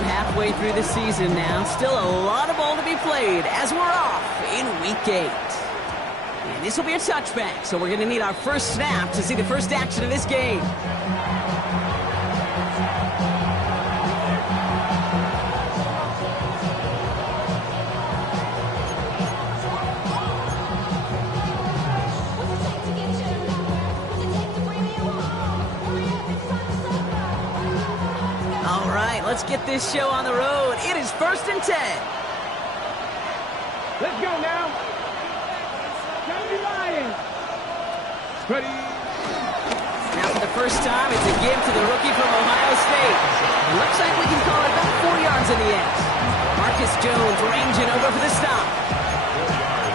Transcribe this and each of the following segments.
about halfway through the season now. Still a lot of ball to be played as we're off in Week 8. And this will be a touchback, so we're going to need our first snap to see the first action of this game. Let's get this show on the road. It is 1st and 10. Let's go now. County Lions. Ready. Now for the first time, it's a give to the rookie from Ohio State. It looks like we can call it about 4 yards in the end. Marcus Jones ranging over for the stop.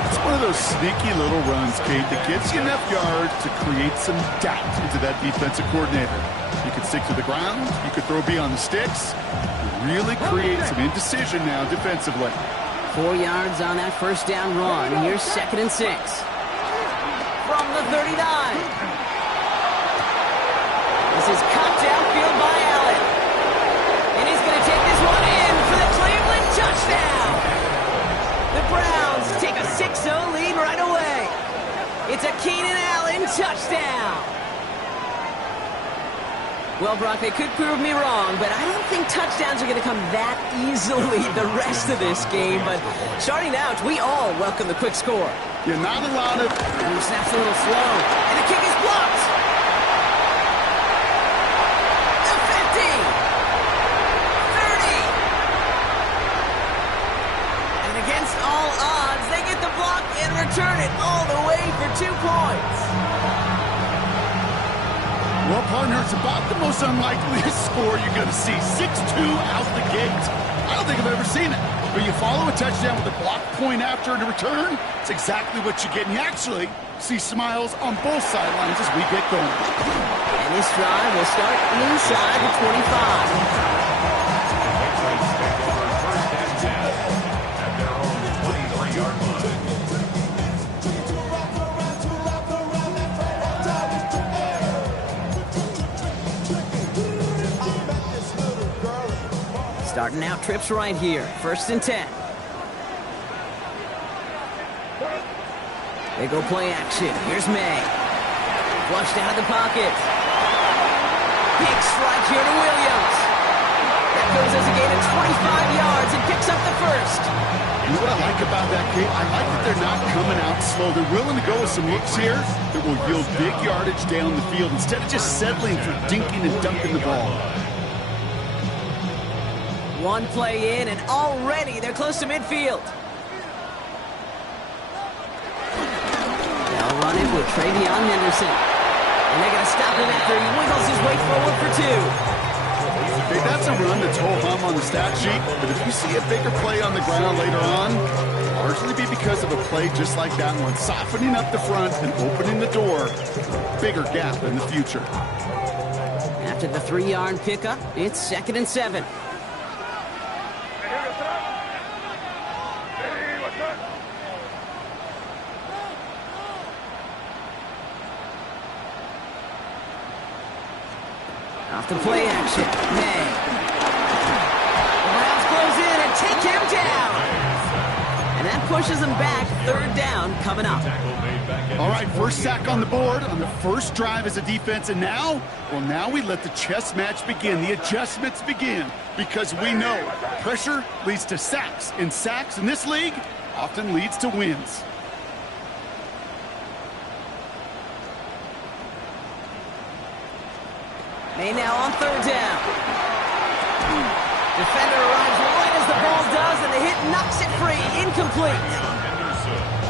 It's one of those sneaky little runs, Kate, that gets you enough yards to create some doubt into that defensive coordinator. You could stick to the ground. You could throw beyond the sticks. Really create some indecision now defensively. 4 yards on that first down run. Here's 2nd and 6. From the 39. This is cut downfield by Allen. And he's going to take this one in for the Cleveland touchdown. The Browns take a 6-0 lead right away. It's a Keenan Allen touchdown. Well, Brock, they could prove me wrong, but I don't think touchdowns are going to come that easily the rest of this game. But starting out, we all welcome the quick score. Yeah, not a lot of... Ooh, snaps a little slow, and the kick is blocked. The 50. 30. And against all odds, they get the block and return it all the way for 2 points. Well, partner, it's about the most unlikeliest score you're going to see. 6-2 out the gate. I don't think I've ever seen it. But you follow a touchdown with a block point after and a return, it's exactly what you get. And you actually see smiles on both sidelines as we get going. And this drive will start inside the 25. Starting out trips right here. 1st and 10. They go play action. Here's May. Flushed out of the pocket. Big strike here to Williams. That goes as a gain of 25 yards and picks up the first. You know what I like about that, Kate? I like that they're not coming out slow. They're willing to go with some looks here that will yield big yardage down the field instead of just settling for dinking and dunking the ball. One play in, and already they're close to midfield. They'll run it with Travion Henderson. And they're going to stop him after he wiggles his way forward for 2. Okay, that's a run that's ho-hum on the stat sheet, but if you see a bigger play on the ground later on, it'll largely be because of a play just like that one, softening up the front and opening the door. Bigger gap in the future. After the 3-yard pickup, it's 2nd and 7. Off the play action. May. The Browns close in and take him down. And that pushes them back. 3rd down coming up. All right, first sack on the board on the first drive as a defense. And now, well, now we let the chess match begin. The adjustments begin because we know pressure leads to sacks. And sacks in this league often leads to wins. May now on 3rd down. Defender arrives right as the ball does, and the hit knocks it free. Incomplete.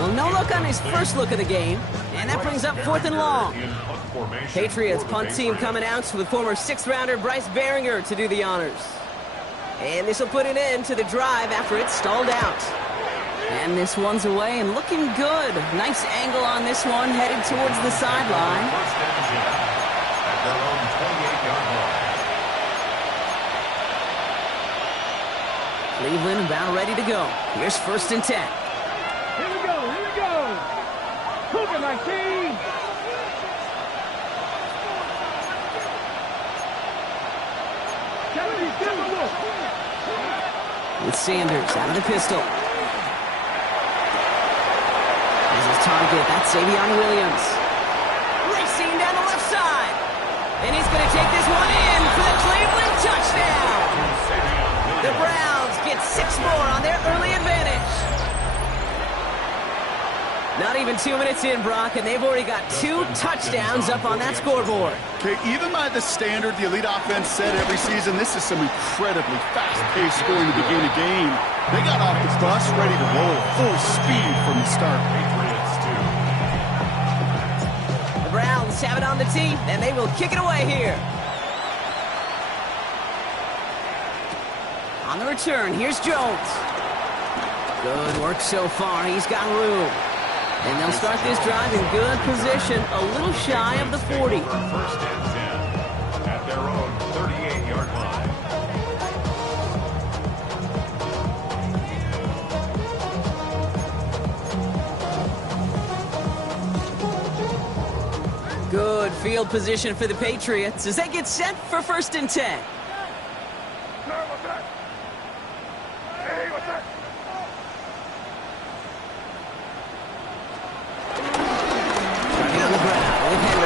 Well, no look on his first look of the game, and that brings up 4th and long. Patriots punt team coming out with former 6th-rounder Bryce Baringer to do the honors. And this will put an end to the drive after it's stalled out. And this one's away and looking good. Nice angle on this one, headed towards the sideline. Cleveland about ready to go. Here's 1st and 10. Here we go, here we go. Cougar, my team. With Sanders out of the pistol. As his target, that's Savion Williams. Racing down the left side. And he's going to take this one in for the Cleveland touchdown. The Browns get 6 more on their early advantage. Not even 2 minutes in, Brock, and they've already got 2 touchdowns up on that scoreboard. Okay, even by the standard the elite offense set every season, this is some incredibly fast-paced scoring to begin a game. They got off the bus ready to roll, full speed from the start. The Browns have it on the tee, and they will kick it away here. On the return, here's Jones. Good work so far. He's got room. And they'll start this drive in good position, a little shy of the 40. First and 10 at their own 38-yard line. Good field position for the Patriots as they get set for first and 10.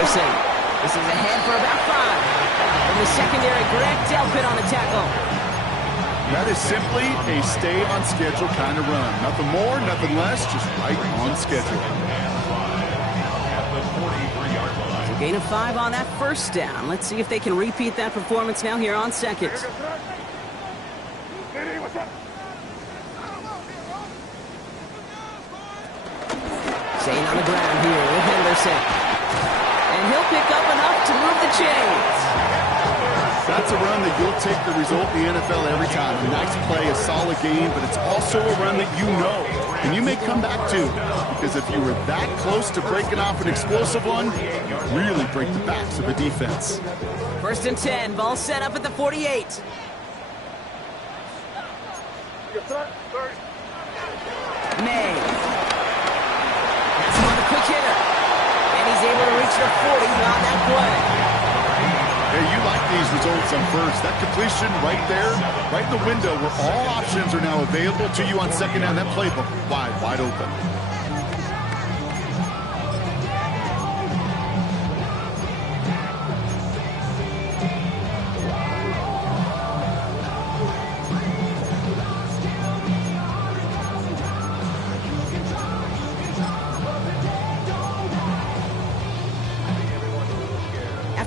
This is ahead for about 5. From the secondary, Greg Delpit on the tackle. That is simply a stay-on-schedule kind of run. Nothing more, nothing less, just right on schedule. So gain of 5 on that first down. Let's see if they can repeat that performance now here on second. Staying on the ground here with Henderson. And he'll pick up enough to move the chains. That's a run that you'll take the result in the NFL every time. A nice play, a solid game, but it's also a run that you know. And you may come back to, because if you were that close to breaking off an explosive one, really break the backs of the defense. First and 10, ball set up at the 48. May. That's another quick hitter. And he's able to reach the 40 on that play. Hey, you like these results on first. That completion right there, right in the window where all options are now available to you on second down. That playbook wide open.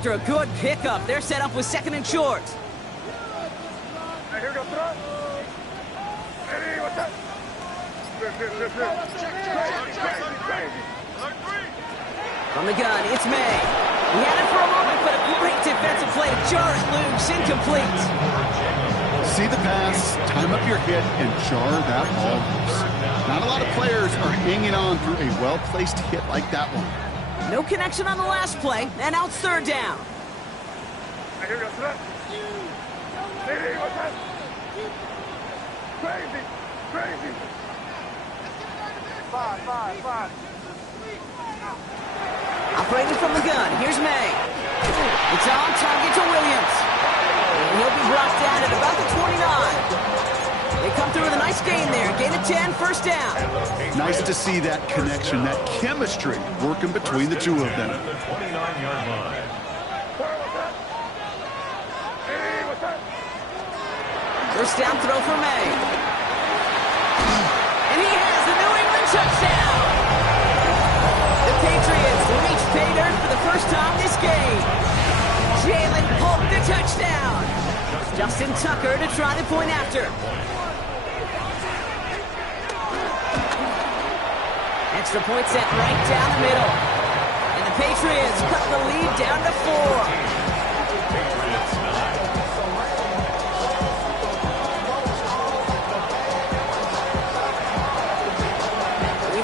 After a good pickup, they're set up with second and short. From the gun, it's May. He had it for a moment, but a great defensive play to jar it loose, incomplete. See the pass, time up your hit, and jar that ball loose. Not a lot of players are hanging on through a well-placed hit like that one. No connection on the last play, and out third down. Operating from the gun, here's May. It's on target to Williams. And he'll be brought down at about the 29. They come through with a nice gain there. Gain of 10, first down. Nice to see that connection, that chemistry working between the two of them. The 29-yard line. First down throw for May. And he has the New England touchdown. The Patriots reach pay dirt for the first time this game. Jalen Polk the touchdown. Justin Tucker to try the point after. Extra point set right down the middle. And the Patriots cut the lead down to 4.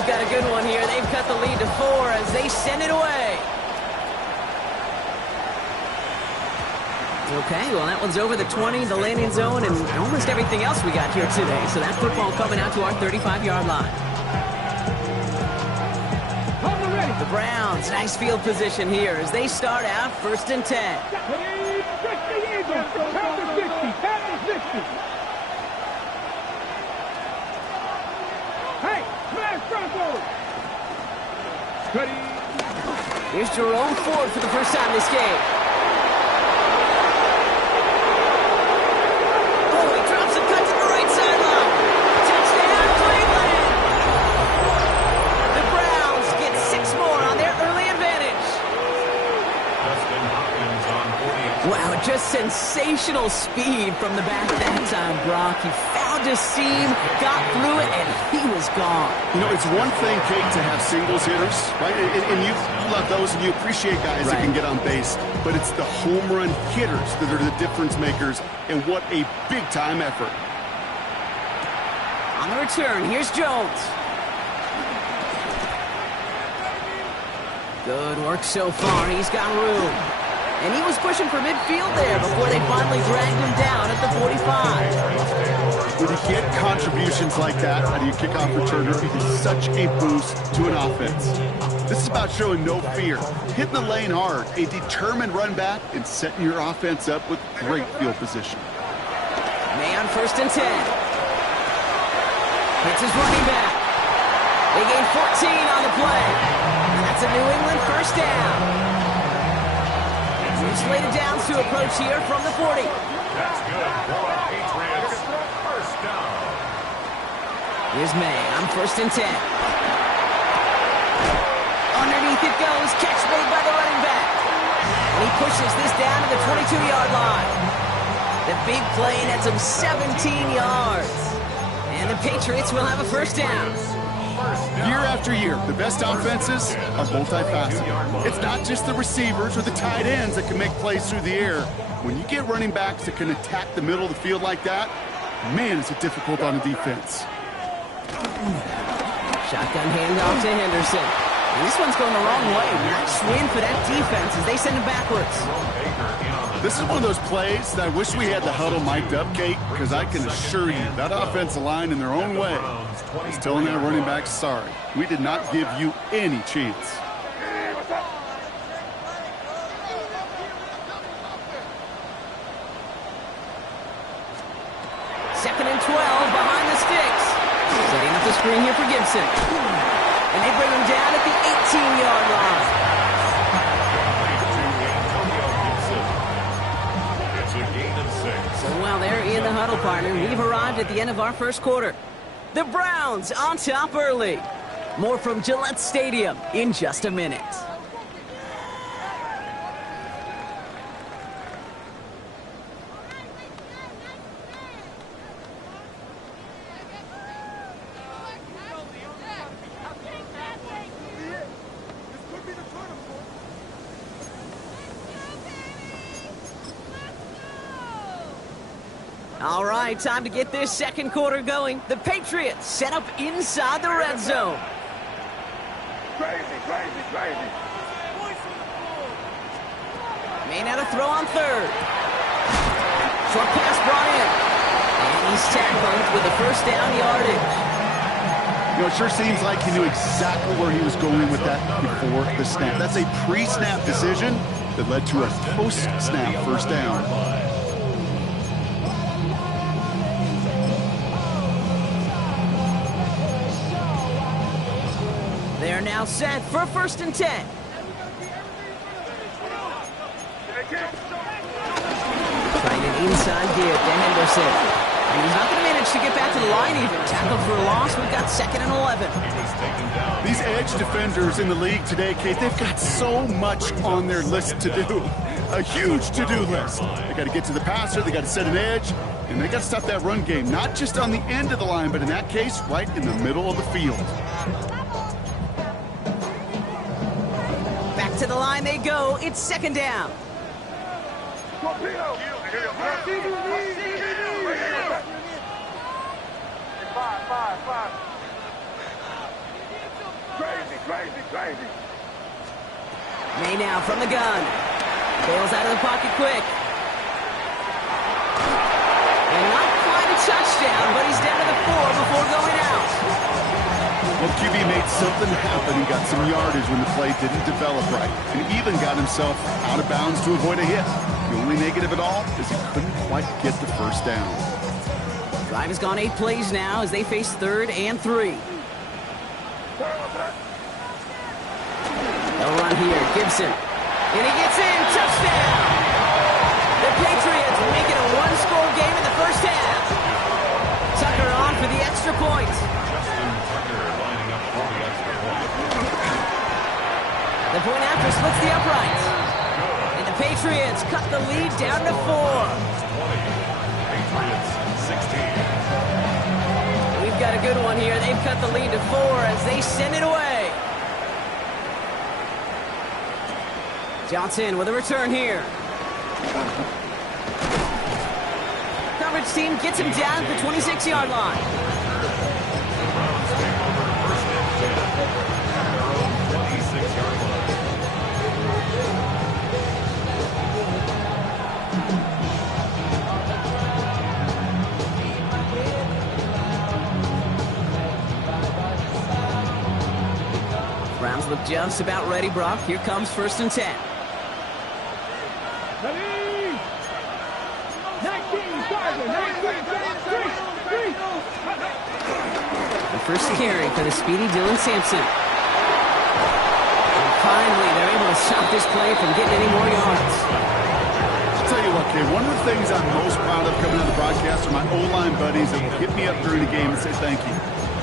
Got a good one here. They've cut the lead to 4 as they send it away. Okay, well, that one's over the 20, the landing zone, and almost everything else we got here today. So that football coming out to our 35-yard line. The Browns, nice field position here as they start out first and 10. Broncos. Ready. Here's Jerome Ford for the first time this game. Oh, he drops a cut to the right sideline. Touchdown, Cleveland! The Browns get 6 more on their early advantage. Justin Hopkins on 48. Wow, just sensational speed from the back that time, Brock. He found his seam, got through it, and he was gone. You know, it's one thing, Kate, to have singles hitters, right? And you love those, and you appreciate guys that can get on base. But it's the home run hitters that are the difference makers, and what a big-time effort. On the return, here's Jones. Good work so far. He's got room. And he was pushing for midfield there before they finally dragged him down at the 45. When you get contributions like that out of your kickoff returner, it is such a boost to an offense. This is about showing no fear, hitting the lane hard, a determined run back, and setting your offense up with great field position. May on 1st and 10. Hits his running back. They gain 14 on the play. And that's a New England first down. Slated downs to approach here from the 40. That's good for the Patriots. First down. Here's May on 1st and 10. Underneath it goes. Catch made by the running back. And he pushes this down to the 22-yard line. The big play nets him 17 yards. And the Patriots will have a first down. Year after year, the best offenses are multifaceted. It's not just the receivers or the tight ends that can make plays through the air. When you get running backs that can attack the middle of the field like that, man, is it difficult on the defense. Shotgun handoff to Henderson. And this one's going the wrong way. Nice win for that defense as they send him backwards. This is one of those plays that I wish we had the huddle mic'd up, Kate, because I can assure you that offensive line in their own way is telling that running back, sorry, we did not give you any chance. Second and 12 behind the sticks. Setting up the screen here for Gibson. And they bring him down at the 18-yard line. So while they're in the huddle, partner, we've arrived at the end of our first quarter. The Browns on top early. More from Gillette Stadium in just a minute. All right, time to get this second quarter going. The Patriots set up inside the red zone. Crazy. May now to throw on third. Short pass brought in. And he's tackled with the first down yardage. You know, it sure seems like he knew exactly where he was going with that before the snap. That's a pre-snap decision that led to a post-snap first down. They're now set for 1st and 10. Trying an inside give to Henderson. And he's not going to manage to get back to the line even. Tackled for a loss. We've got 2nd and 11. These edge defenders in the league today, Kate, they've got so much on their list to do. A huge to-do list. They got to get to the passer, they got to set an edge, and they got to stop that run game. Not just on the end of the line, but in that case, right in the middle of the field. To the line they go. It's 2nd down. Crazy. May now from the gun. Bails out of the pocket quick. And not quite a touchdown, but he's down to the 4 before going out. Well, QB made something happen. He got some yardage when the play didn't develop right, and even got himself out of bounds to avoid a hit. The only negative at all is he couldn't quite get the first down. Drive has gone 8 plays now as they face 3rd and 3. They'll run here. Gibson. And he gets in. Touchdown! The Patriots make it a one-score game in the first half. Tucker on for the extra point. Justin Tucker lining up for the extra point. The point after splits the uprights. And the Patriots cut the lead down to 4. 20. Patriots 16. We've got a good one here. They've cut the lead to 4 as they send it away. Johnson with a return here. Coverage team gets him down at the 26-yard line. Browns take over first and 10 at their own 26-yard line. Browns look just about ready, Brock. Here comes first and 10. Ready? 19, Sergeant, 19, three. The first carry for the speedy Dylan Sampson. And finally, they're able to stop this play from getting any more yards. I'll tell you what, kid, one of the things I'm most proud of coming out of the broadcast are my O-line buddies that will hit me up during the game and say thank you.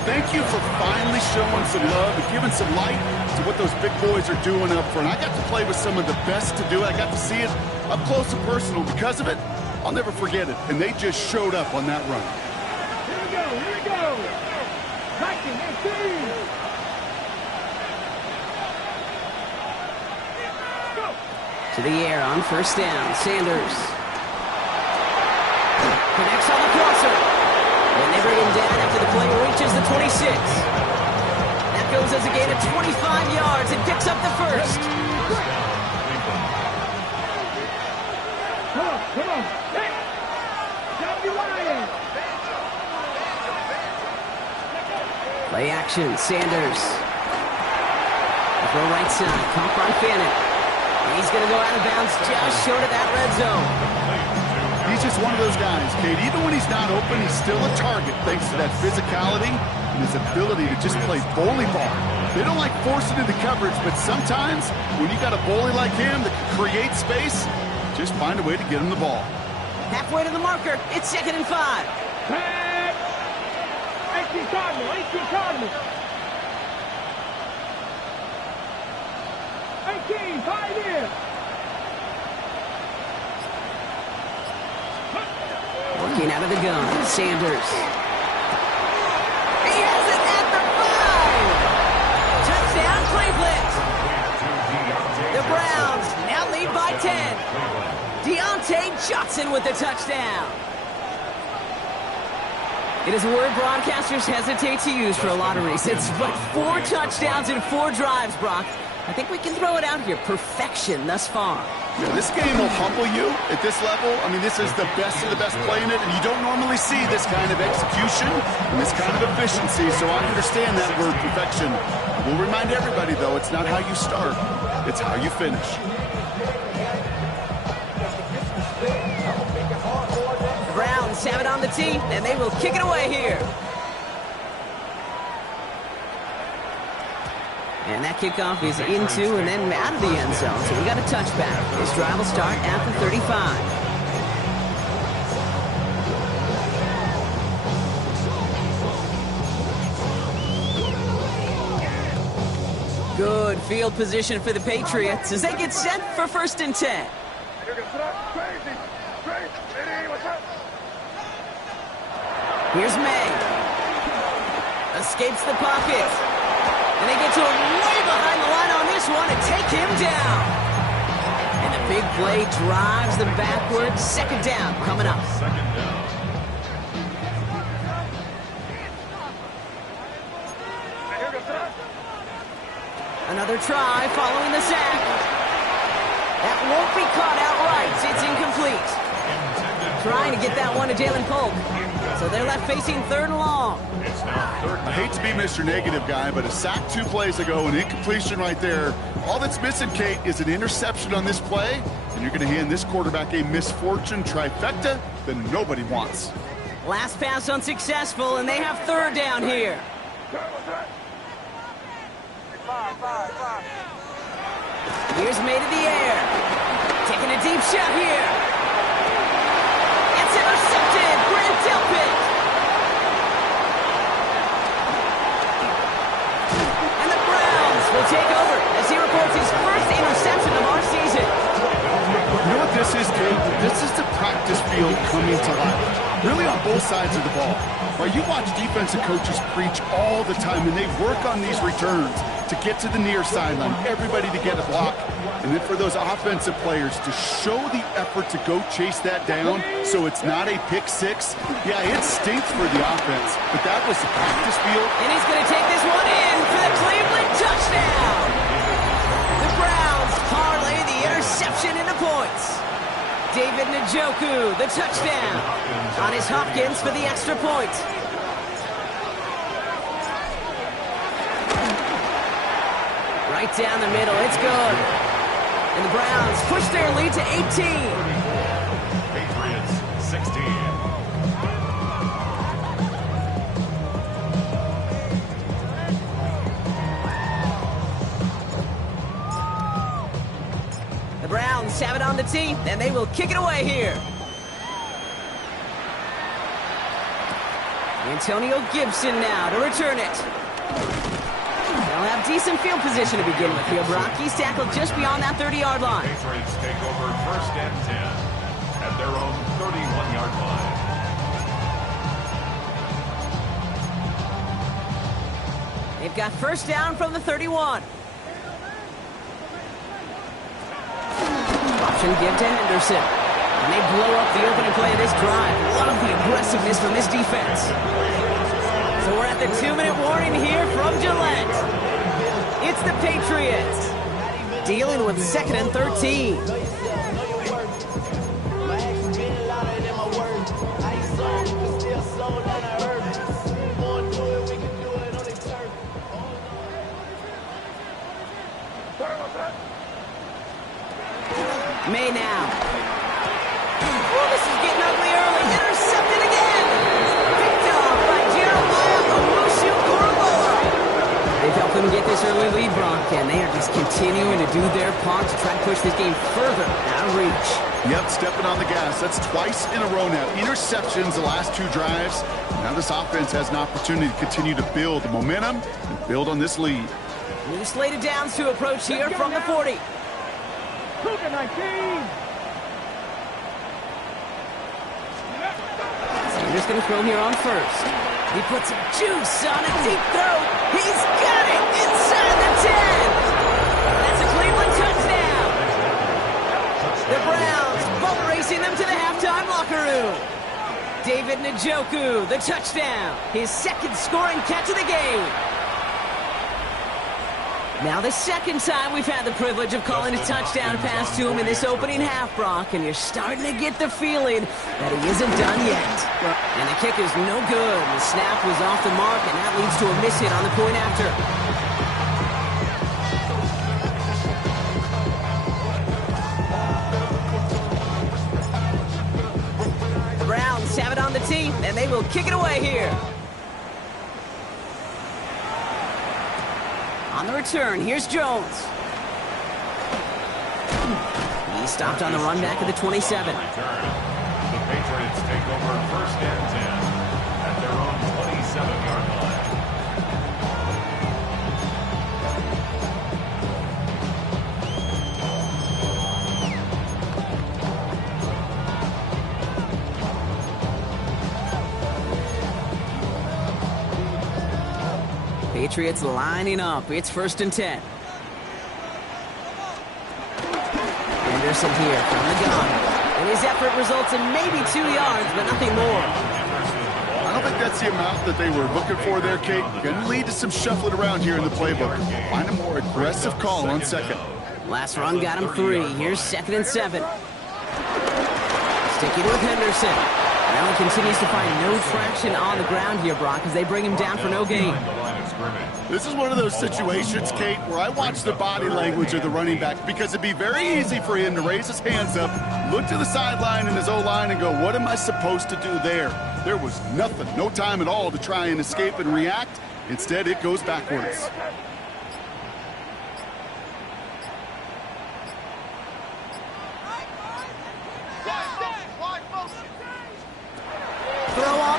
Thank you for finally showing some love and giving some light to what those big boys are doing up front. I got to play with some of the best to do it. I got to see it up close and personal. Because of it, I'll never forget it. And they just showed up on that run. Here we go. 19, 18. Go. To the air on first down. Sanders connects on the crosser. And they bring him down after the play reaches the 26. That goes as a gain of 25 yards and picks up the first. Come on. Hey. Johnny Ryan. Play action. Sanders. Throw right side. Caught by Fannin. And he's going to go out of bounds just short of that red zone. He's just one of those guys, Kate. Even when he's not open, he's still a target thanks to that physicality and his ability to just play bully ball. They don't like forcing into coverage, but sometimes when you got a bully like him that can create space, just find a way to get him the ball. Halfway to the marker. It's 2nd and 5. Pass. 18 Cardinal. 18, 5 here. Working out of the gun. Sanders. He has it at the 5. Touchdown, Cleveland. The Browns now lead by 10. Deontay Johnson with the touchdown. It is a word broadcasters hesitate to use for a lot of reasons, but 4 touchdowns in 4 drives, Brock. I think we can throw it out here. Perfection thus far. Yeah, this game will humble you at this level. I mean, this is the best of the best playing it, and you don't normally see this kind of execution and this kind of efficiency, so I understand that word perfection. We'll remind everybody, though, it's not how you start, it's how you finish. The Browns have it on the tee, and they will kick it away here. And that kickoff is into and then out of the end zone. So we got a touchback. This drive will start at the 35. Good field position for the Patriots as they get set for 1st and 10. Here's May. Escapes the pocket. And they get to him way behind the line on this one and take him down. And the big play drives them backwards. 2nd down coming up. 2nd down. Another try following the sack. That won't be caught outright. It's incomplete. Trying to get that one to Jalen Polk. So they're left facing 3rd and long. It's now 3rd I hate to be Mr. Negative guy, but a sack 2 plays ago, an incompletion right there. All that's missing, Kate, is an interception on this play, and you're going to hand this quarterback a misfortune trifecta that nobody wants. Last pass unsuccessful, and they have 3rd down here. Here's made in the air. Taking a deep shot here. It's intercepted. Grant Delpit. And the Browns will take over as he records his first interception of our season. You know what this is, Kate? This is the practice field coming to life. Really on both sides of the ball. Right, you watch defensive coaches preach all the time, and they work on these returns to get to the near sideline, everybody to get a block, and then for those offensive players to show the effort to go chase that down so it's not a pick six. Yeah, it stinks for the offense, but that was the practice field. And he's going to take this one in for the Cleveland touchdown. The Browns parlay the interception into points. David Njoku, the touchdown. On his Hopkins for the extra point. Right down the middle, it's good. And the Browns push their lead to 18. Patriots 16. The Browns have it on the tee, and they will kick it away here. Antonio Gibson now to return it. They'll have decent field position to begin with here, Brock. He's tackled just beyond that 30-yard line. Patriots take over first and 10 at their own 31-yard line. They've got first down from the 31. Option give to Henderson. And they blow up the opening play of this drive. Love the aggressiveness from this defense. So we're at the 2-minute warning here from Gillette. It's the Patriots dealing with 2nd and 13. May now. Oh, this is getting ugly early. Intercepted again. Picked off by Jeremiah Owusu-Koramoah. They've helped them get this early lead, Brock, and they are just continuing to do their part to try to push this game further out of reach. Yep, stepping on the gas. That's twice in a row now. Interceptions the last 2 drives. Now this offense has an opportunity to continue to build the momentum and build on this lead. New slate of downs to approach here from the 40. Cougar 19. Sanders going to throw here on first. He puts some juice on a deep throw. He's got it inside the 10. That's a Cleveland touchdown. The Browns boat racing them to the halftime locker room. David Njoku, the touchdown. His second scoring catch of the game. Now the second time we've had the privilege of calling a touchdown pass to him in this opening half, Brock, and you're starting to get the feeling that he isn't done yet. And the kick is no good. The snap was off the mark, and that leads to a miss hit on the point after. The Browns have it on the tee, and they will kick it away here. On the return, here's Jones. He stopped on the run back of the 27. The Patriots take over first and 10 at their own 27-yard line. Patriots lining up. It's first and 10. Henderson here from the gun. And his effort results in maybe 2 yards, but nothing more. I don't think that's the amount that they were looking for there, Kate. Going to lead to some shuffling around here in the playbook. Find a more aggressive call on second. Last run got him 3. Here's 2nd and 7. Sticking with Henderson. Now he continues to find no traction on the ground here, Brock, as they bring him down for no gain. This is one of those situations, Kate, where I watch the body language of the running back because it'd be very easy for him to raise his hands up, look to the sideline in his O-line and go, what am I supposed to do there? There was nothing, no time at all to try and escape and react. Instead, it goes backwards.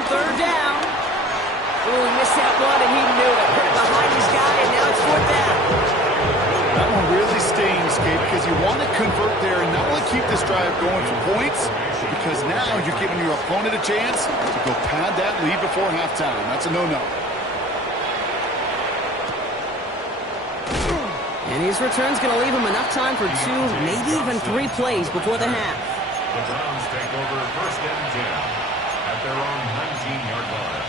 third down. Ooh, he missed that one, and he knew it. Put it behind his guy, and now it's fourth down. That one really stings, Gabe, because you want to convert there and not only keep this drive going for points, because now you're giving your opponent a chance to go pad that lead before halftime. That's a no-no. And his return's going to leave him enough time for 2, maybe even 3 plays before the half. The Browns take over first and 10 at their own 19-yard line.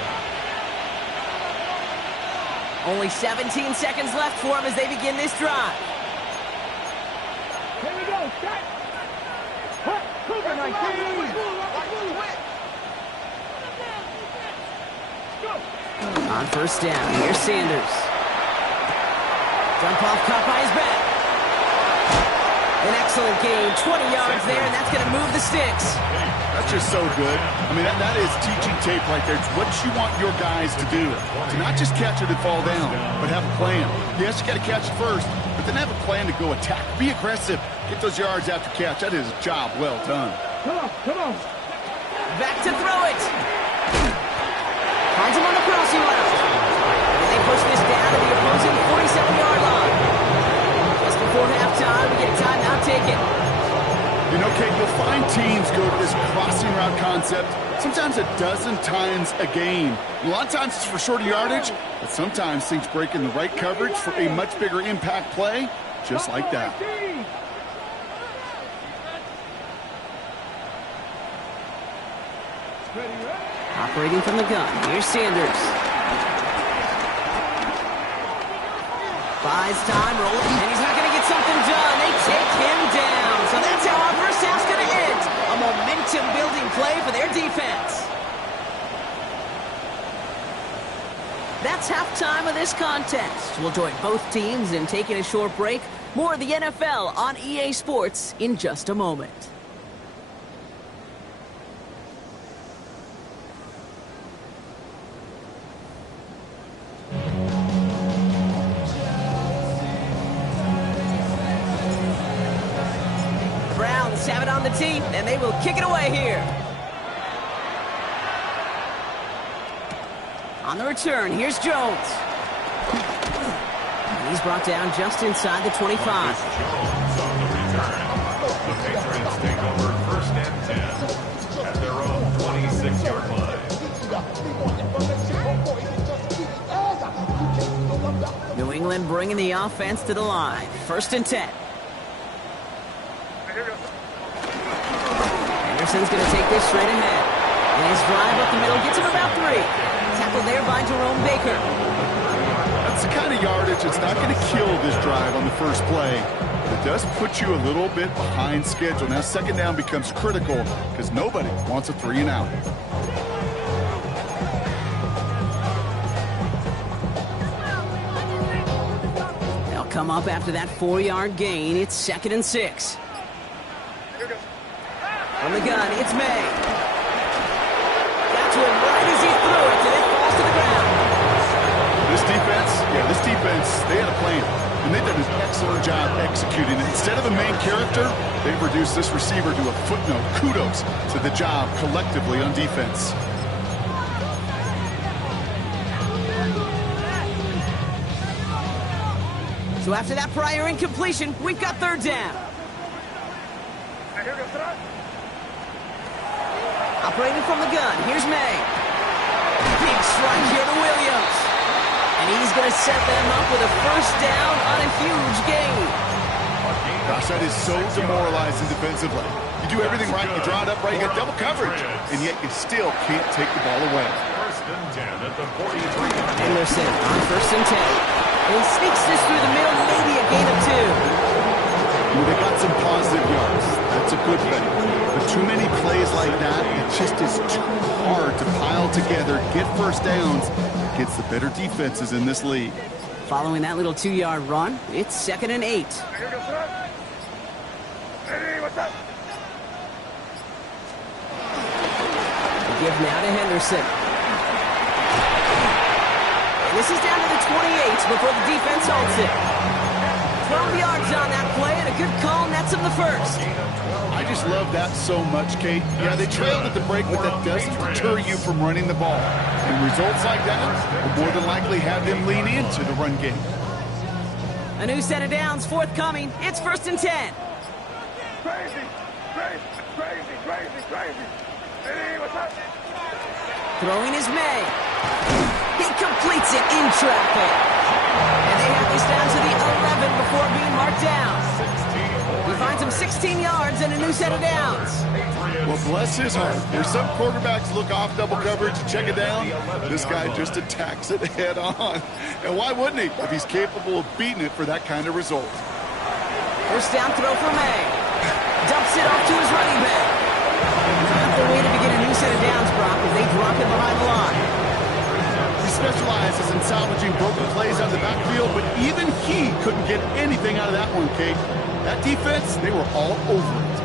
Only 17 seconds left for him as they begin this drive. Here we go. Set. Cougar 19. Go. On first down, here's Sanders. Dump off caught by his back. An excellent gain, 20 yards there, and that's going to move the sticks. That's just so good. I mean, that is teaching tape right there. It's what you want your guys to do. To not just catch it and fall down, but have a plan. Yes, you got to catch it first, but then have a plan to go attack. Be aggressive. Get those yards after catch. That is a job well done. Come on. Back to throw it. Finds him on the crossing route. And they push this down to the opposing 47-yard line. Just before halftime, we get a timeout taken. You know, Kate, you'll find teams go to this crossing route concept sometimes a dozen times a game. A lot of times it's for shorter yardage, but sometimes things break in the right coverage for a much bigger impact play, just like that. Operating from the gun, here's Sanders. Buys time, rolling, and he's not going to get something done. They take him down. So that's how our first half's going to end. A momentum-building play for their defense. That's halftime of this contest. We'll join both teams in taking a short break. More of the NFL on EA Sports in just a moment. Have it on the tee, and they will kick it away here. On the return, here's Jones. And he's brought down just inside the 25. Jones on the return. The Patriots take over first and 10 at their own 26-yard line. New England bringing the offense to the line. First and 10. Anderson's going to take this straight ahead. And his drive up the middle gets him about 3. Tackled there by Jerome Baker. That's the kind of yardage that's not going to kill this drive on the first play. But it does put you a little bit behind schedule. Now second down becomes critical because nobody wants a 3 and out. They'll come up after that 4-yard gain. It's 2nd and 6. On the gun, it's May. Got to him right as he threw it, and it falls to the ground. This defense, they had a plan, and they've done an excellent job executing it. Instead of the main character, they've reduced this receiver to a footnote. Kudos to the job collectively on defense. So after that prior incompletion, we've got third down. Operating from the gun, here's May. Big strike here to Williams. And he's going to set them up with a first down on a huge gain. Gosh, that is so demoralizing defensively. You do everything right, you draw it up right, you get double coverage, and yet you still can't take the ball away. First and 10 at the 43-yard line. Anderson on first and 10. And he sneaks this through the middle, maybe a gain of 2. They got some positive yards. That's a good thing. But too many plays like that, it just is too hard to pile together, get first downs against the better defenses in this league. Following that little 2-yard run, it's 2nd and 8. Give now to Henderson. And this is down to the 28 before the defense halts it. 12 yards on that play and a good call, and that's gets him the first. I just love that so much, Kate. Yeah, they trailed at the break, but that doesn't deter you from running the ball. And results like that will more than likely have them lean into the run game. A new set of downs forthcoming. It's 1st and 10. Crazy, crazy, crazy, crazy, crazy. Hey, what's up? Throwing is May. He completes it in traffic. And they have this down to the 11 before being marked down. He finds him 16 yards and a new set of downs. Well, bless his heart. There's some quarterbacks look off double coverage and check it down. This guy just attacks it head on. And why wouldn't he if he's capable of beating it for that kind of result? First down throw for May. Dumps it off to his running back. Not the way to begin a new set of downs, Brock, as they drop him behind the line. He specializes in salvaging broken plays out of the backfield, but even he couldn't get anything out of that one, Kate. That defense, they were all over it.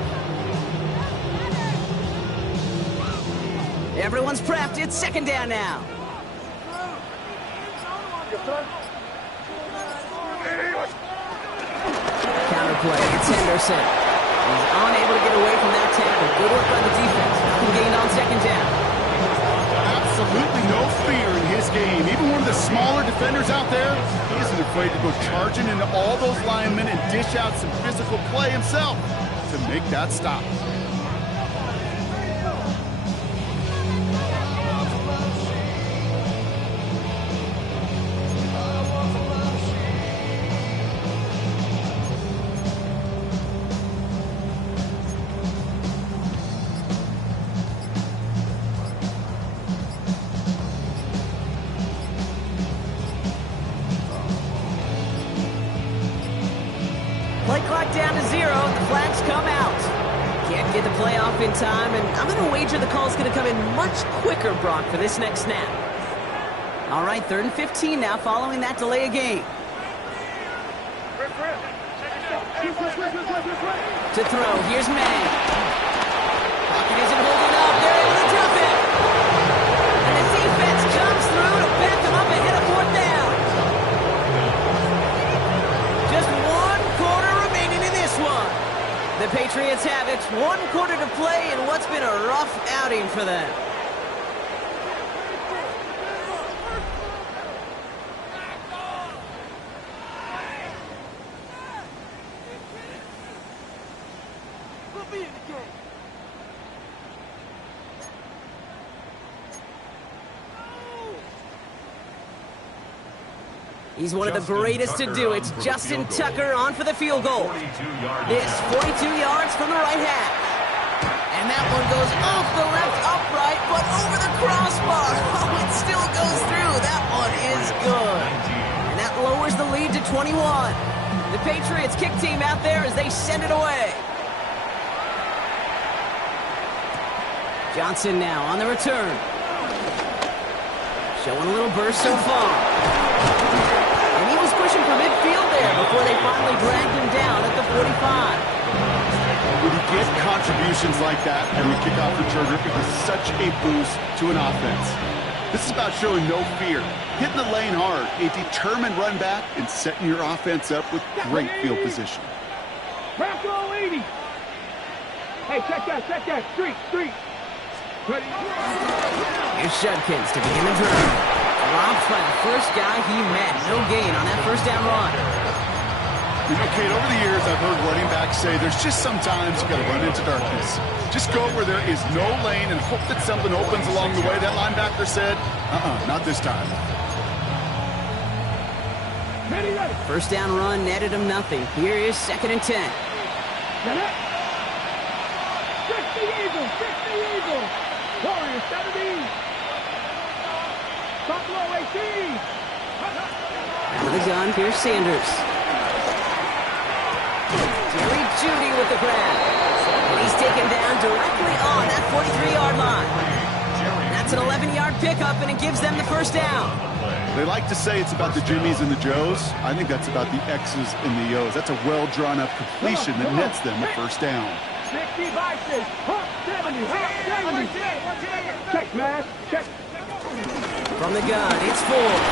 Everyone's prepped. It's 2nd down now. Counterplay. It's Henderson. He's unable to get away from that tackle. Good work by the defense. Nothing gained on 2nd down. Absolutely no fear in his game. Even one of the smaller defenders out there, he isn't afraid to go charging into all those linemen and dish out some physical play himself to make that stop. Play clock down to 0. The flags come out. Can't get the play off in time, and I'm going to wager the call's going to come in much quicker, Brock, for this next snap. All right, 3rd and 15 now following that delay of game. To throw, here's May. Pocket isn't holding up. They're able to drop it. And the defense comes through to back them up ahead of 4th down. Just 1 quarter remaining in this one. The Patriots have it. 1 quarter to play in what's been a rough outing for them. He's one of the greatest to do it. Justin Tucker on for the field goal. This 42 yards from the right half. And that one goes off the left upright, but over the crossbar. Oh, it still goes through. That one is good. And that lowers the lead to 21. The Patriots kick team out there as they send it away. Johnson now on the return. Showing a little burst so far. And he was pushing for midfield there before they finally dragged him down at the 45. When you get contributions like that and the kickoff returner, it was such a boost to an offense. This is about showing no fear, hitting the lane hard, a determined run back, and setting your offense up with great field position. Back goal 80. Hey, check that. Street. Ready? Here's Judkins to begin the drive. Dropped by the first guy he met. No gain on that first down run. You know, Kate, over the years, I've heard running backs say there's just sometimes you got to run into darkness. Just go where there is no lane and hope that something opens along the way. That linebacker said, not this time. Ready. First down run netted him nothing. Here is 2nd and 10. Get it. 60 Eagles. Warriors 70. Buffalo 18. Out of the gun, here's Sanders. Jerry Jeudy with the grab. And he's taken down directly on that 43-yard line. That's an 11-yard pickup, and it gives them the first down. They like to say it's about the Jimmies and the Joes. I think that's about the X's and the O's. That's a well-drawn-up completion that nets them a first down. 60 boxes. 70. Check, man. Check. From the gun, it's Ford.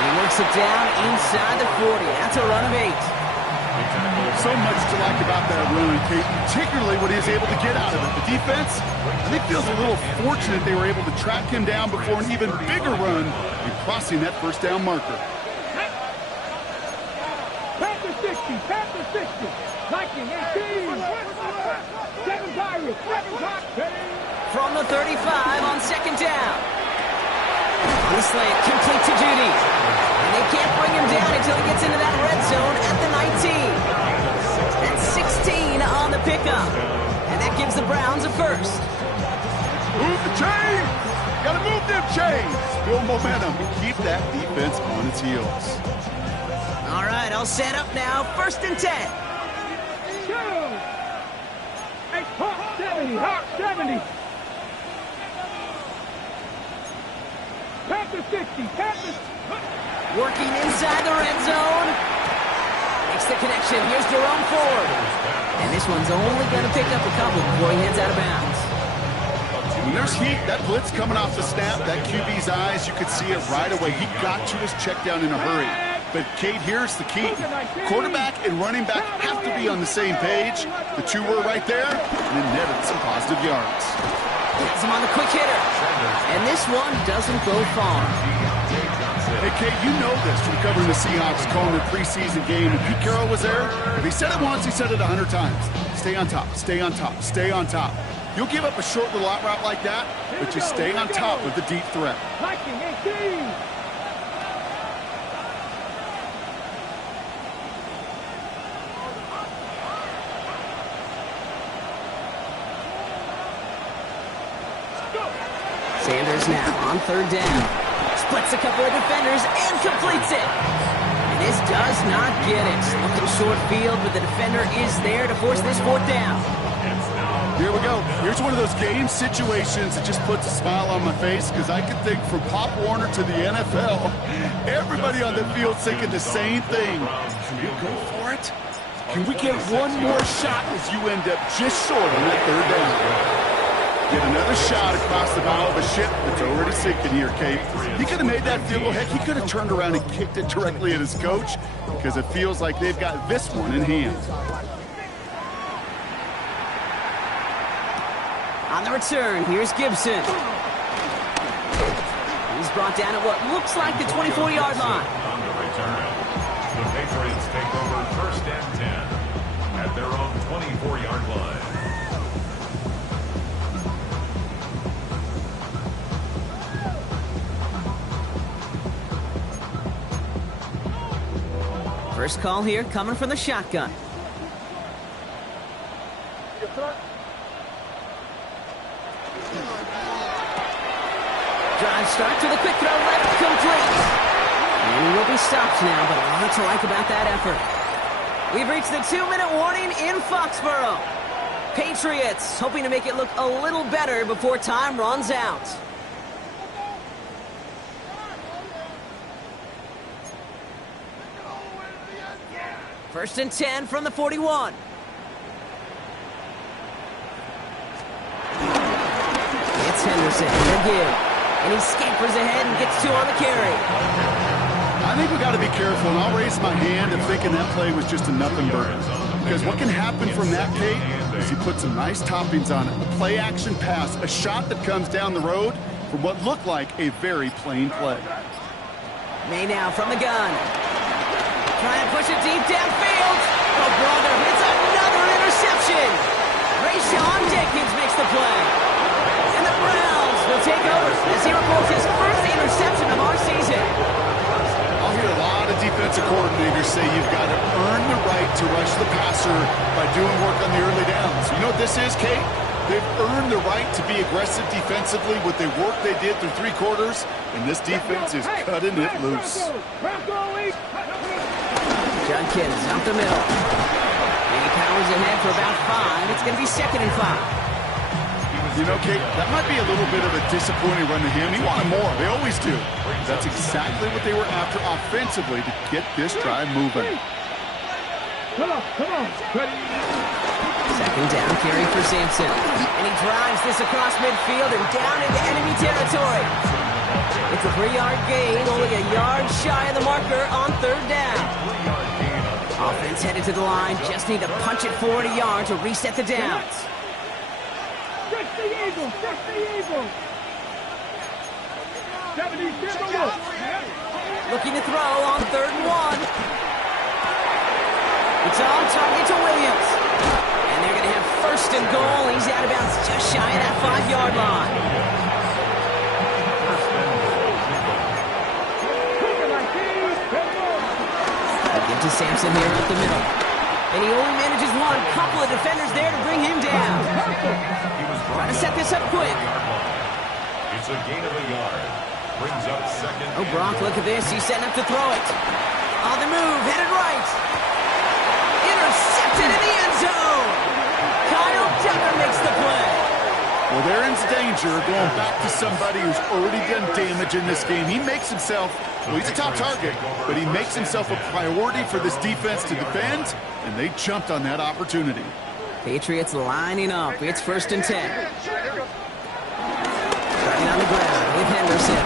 He works it down inside the 40. That's a run of 8. So much to like about that run, Kate, particularly what he was able to get out of it. The defense, I think, feels a little fortunate they were able to track him down before an even bigger run and crossing that first down marker. Panther 60, Panther 60. Viking 18. 7 Pirates, 7 Pirates. From the 35 on second down. On the slant, complete to Judy. And they can't bring him down until he gets into that red zone at the 19. That's 16 on the pickup. And that gives the Browns a first. Move the chains! Gotta move them chains! Build momentum and keep that defense on its heels. All right, I'll set up now. First and 10. Hey, Hawk 70, Hawk 70. Panther 60, Panther. Working inside the red zone. Makes the connection. Here's Jerome Ford. And this one's only going to pick up a couple before he heads out of bounds. When there's heat, that blitz coming off the snap, that QB's eyes, you could see it right away. He got to his check down in a hurry. But, Kate, here's the key. Quarterback and running back have to be on the same page. The two were right there, and it netted some positive yards. Gets him on the quick hitter. And this one doesn't go far. Hey, Kate, you know this from covering the Seahawks, calling their preseason game. If Pete Carroll was there, if he said it once, he said it 100 times. Stay on top, stay on top, stay on top. You'll give up a short little out route like that, but just stay on top of the deep threat. Viking 18. Sanders now on third down. Splits a couple of defenders and completes it. And this does not get it. Looking short field, but the defender is there to force this fourth down. Here we go. Here's one of those game situations that just puts a smile on my face because I can think from Pop Warner to the NFL, everybody on the field thinking the same thing. Can we go for it? Can we get one more shot as you end up just short on that third down? Get another shot across the bow of a ship that's already sinking here, Kate. He could have made that field goal. Heck, he could have turned around and kicked it directly at his coach because it feels like they've got this one in hand. On the return, here's Gibson. He's brought down at what looks like the 24-yard line. On the return, the Patriots take over first and 10 at their own 24-yard line. First call here coming from the shotgun. Drive start to the quick throw left, complete. And he will be stopped now, but a lot to like about that effort. We've reached the 2-minute warning in Foxborough. Patriots hoping to make it look a little better before time runs out. First and 10 from the 41. It's Henderson, again. And he scampers ahead and gets 2 on the carry. I think we got to be careful, and I'll raise my hand if thinking that play was just a nothing burger. Because what can happen from that, Kate, is he put some nice toppings on it. A play-action pass, a shot that comes down the road from what looked like a very plain play. May now from the gun. Trying to push it deep downfield. Oh, brother, it's another interception. Rayshawn Jenkins makes the play. And the Browns will take over as he reports his first interception of our season. I'll hear a lot of defensive coordinators say you've got to earn the right to rush the passer by doing work on the early downs. You know what this is, Kate? They've earned the right to be aggressive defensively with the work they did through 3 quarters, and this defense is cutting it loose. Judkins up the middle. And he powers ahead for about 5. It's going to be 2nd and 5. You know, Kate, that might be a little bit of a disappointing run to him. He wanted more. They always do. That's exactly what they were after offensively to get this drive moving. Come on. Second down carry for Sampson. And he drives this across midfield and down into enemy territory. It's a 3-yard gain, only a yard shy of the marker on 3rd down. Offense headed to the line. Just need to punch it 40 yards to reset the downs. Fix the Eagles! Fix the Eagles! 76, look! Looking to throw on 3rd and 1. It's on target to Williams. And they're going to have 1st and goal. He's out of bounds just shy of that 5-yard line. Give to Sampson here up the middle. And he only manages one. Couple of defenders there to bring him down. Trying to set this up quick. It's a gain of a yard. Brings up 2nd. Oh, Gronk, look at this. He's setting up to throw it. On the move, headed right. Intercepted in the end zone. Kyle Tucker makes the play. Well, they're in danger going back to somebody who's already done damage in this game. He makes himself, well, he's a top target, but he makes himself a priority for this defense to defend, and they jumped on that opportunity. Patriots lining up. It's 1st and 10. Starting on the ground with Henderson.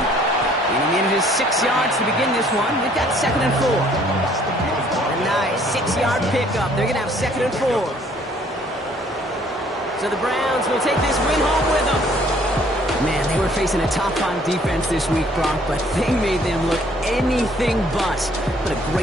And he manages 6 yards to begin this one. We've got 2nd and 4. A nice 6-yard pickup. They're going to have 2nd and 4. So the Browns will take this win home with them. Man, they were facing a top-on defense this week, Gronk, but they made them look anything but. What a great